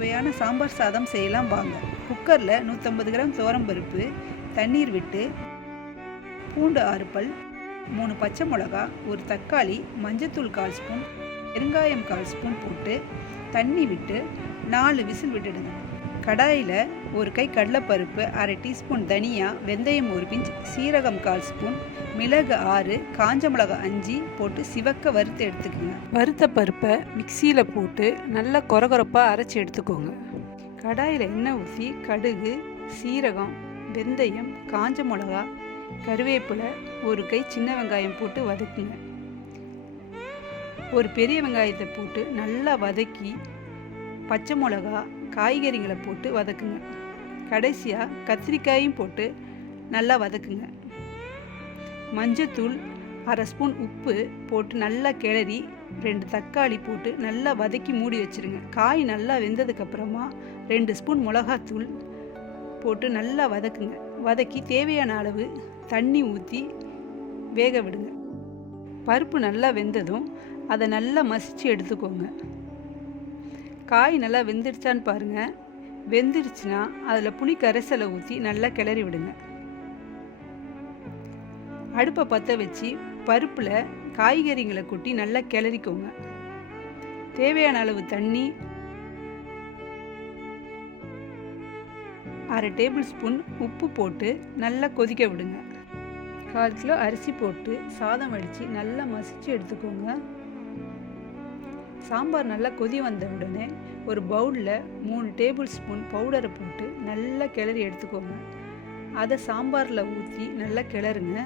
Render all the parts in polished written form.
சுவையான சாம்பார் சாதம் செய்யலாம் வாங்க. குக்கரில் 150 கிராம் துவரம்பருப்பு, தண்ணீர் விட்டு, பூண்டு 6 பல், 3 பச்சை மிளகா, ஒரு தக்காளி, மஞ்சத்தூள் 1/4 ஸ்பூன், பெருங்காயம் 1/4 ஸ்பூன் போட்டு தண்ணி விட்டு 4 விசில் விட்டுடுங்க. கடாயில் ஒரு கை கடலைப்பருப்பு, 1/2 டீஸ்பூன் தனியா, வெந்தயம் 1 பிஞ்ச், சீரகம் 1/4 ஸ்பூன், மிளகு 6, காஞ்ச மிளகா 5 போட்டு சிவக்க வறுத்து எடுத்துக்கோங்க. வறுத்த பருப்பை மிக்சியில் போட்டு நல்லா கொரகொரப்பாக அரைச்சி எடுத்துக்கோங்க. கடாயில் எண்ணெய் ஊற்றி கடுகு, சீரகம், வெந்தயம், காஞ்ச மிளகா, கருவேப்பிலை, ஒரு கை சின்ன வெங்காயம் போட்டு வதக்குங்க. ஒரு பெரிய வெங்காயத்தை போட்டு நல்லா வதக்கி பச்சை மிளகா, காய்கறிகளை போட்டு வதக்குங்க. கடைசியாக கத்திரிக்காயும் போட்டு நல்லா வதக்குங்க. மஞ்சத்தூள், 1/2 ஸ்பூன் உப்பு போட்டு நல்லா கிளறி 2 தக்காளி போட்டு நல்லா வதக்கி மூடி வச்சுருங்க. காய் நல்லா வெந்ததுக்கப்புறமா 2 ஸ்பூன் மிளகாத்தூள் போட்டு நல்லா வதக்குங்க. வதக்கி தேவையான அளவு தண்ணி ஊற்றி வேக விடுங்க. பருப்பு நல்லா வெந்ததும் அதை நல்லா மசிச்சு எடுத்துக்கோங்க. காய் நல்லா வெந்துடுச்சான்னு பாருங்கள். வெந்துடுச்சுன்னா அதில் புளி கரைசலை ஊற்றி நல்லா கிளறி விடுங்க. அடுப்பை பற்ற வச்சு பருப்பில் காய்கறிகளை கொட்டி நல்லா கிளறிக்கோங்க. தேவையான அளவு தண்ணி, 1/2 டேபிள் ஸ்பூன் உப்பு போட்டு நல்லா கொதிக்க விடுங்க. 1/4 கிலோ அரிசி போட்டு சாதம் வடித்து நல்லா மசிச்சு எடுத்துக்கோங்க. சாம்பார் நல்லா கொதி வந்த உடனே ஒரு பவுலில் 3 டேபிள் ஸ்பூன் பவுடரை போட்டு நல்லா கிளறி எடுத்துக்கோங்க. அதை சாம்பாரில் ஊற்றி நல்லா கிளறுங்க.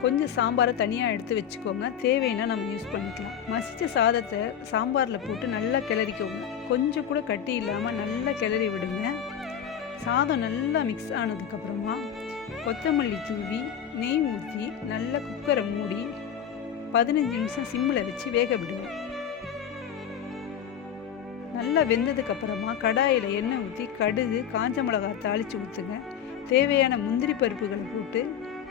கொஞ்சம் சாம்பாரை தனியாக எடுத்து வச்சுக்கோங்க. தேவைன்னா நம்ம யூஸ் பண்ணிக்கலாம். மசித்த சாதத்தை சாம்பாரில் போட்டு நல்லா கிளறிக்கோங்க. கொஞ்சம் கூட கட்டி இல்லாமல் நல்லா கிளறி விடுங்க. சாதம் நல்லா மிக்ஸ் ஆனதுக்கப்புறமா கொத்தமல்லி தூவி நெய் ஊற்றி நல்லா குக்கரை மூடி 15 நிமிஷம் சிம்மில் வச்சு வேக விடுங்க. நல்லா வெந்ததுக்கப்புறமா கடாயில் எண்ணெய் ஊற்றி கடுகு, காஞ்ச மிளகாய் தாளித்து ஊற்றுங்க. தேவையான முந்திரி பருப்புகளை போட்டு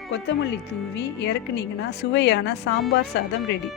கொத்தமல்லி தூவி இறக்குனீங்கன்னா சுவையான சாம்பார் சாதம் ரெடி.